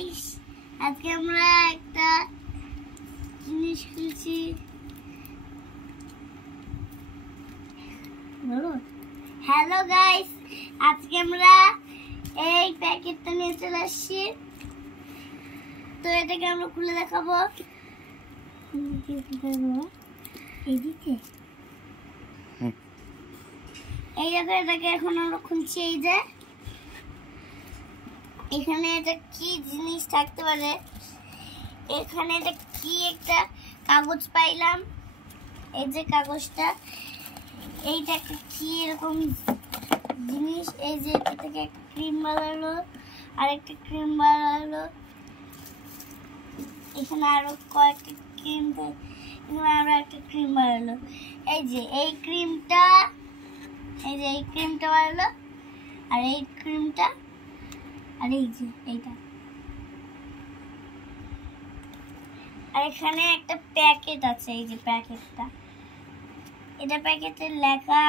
Guys, আজকে আমরা একটা জিনিস খুলছি। হ্যালো গাইস, আজকে আমরা এই প্যাকেটটা নিয়ে চলে আসছি। তো এটাকে আমরা খুলে দেখাবো। এইদিকে এই দেখো, এটাকে এখন আমরা খুলছি। এই যে এখানে এটা কি জিনিস থাকতে পারে, এখানে এটা কি একটা কাগজ পাইলাম। এই যে কাগজটা, এইটা একটা কি এরকম জিনিস। এই যে এটা থেকে একটা ক্রিম বানালো, আরেকটা ক্রিম বানালো। এখানে আরো কয়েকটা ক্রিম, এখানে আরো একটা ক্রিম বানালো। এই যে এই ক্রিমটা, এই যে এই ক্রিমটা বানালো, আর এই ক্রিমটা, আর এই যে এইটা। আর এখানে একটা প্যাকেট আছে। এই যে প্যাকেটটা, এটা প্যাকেটে লেখা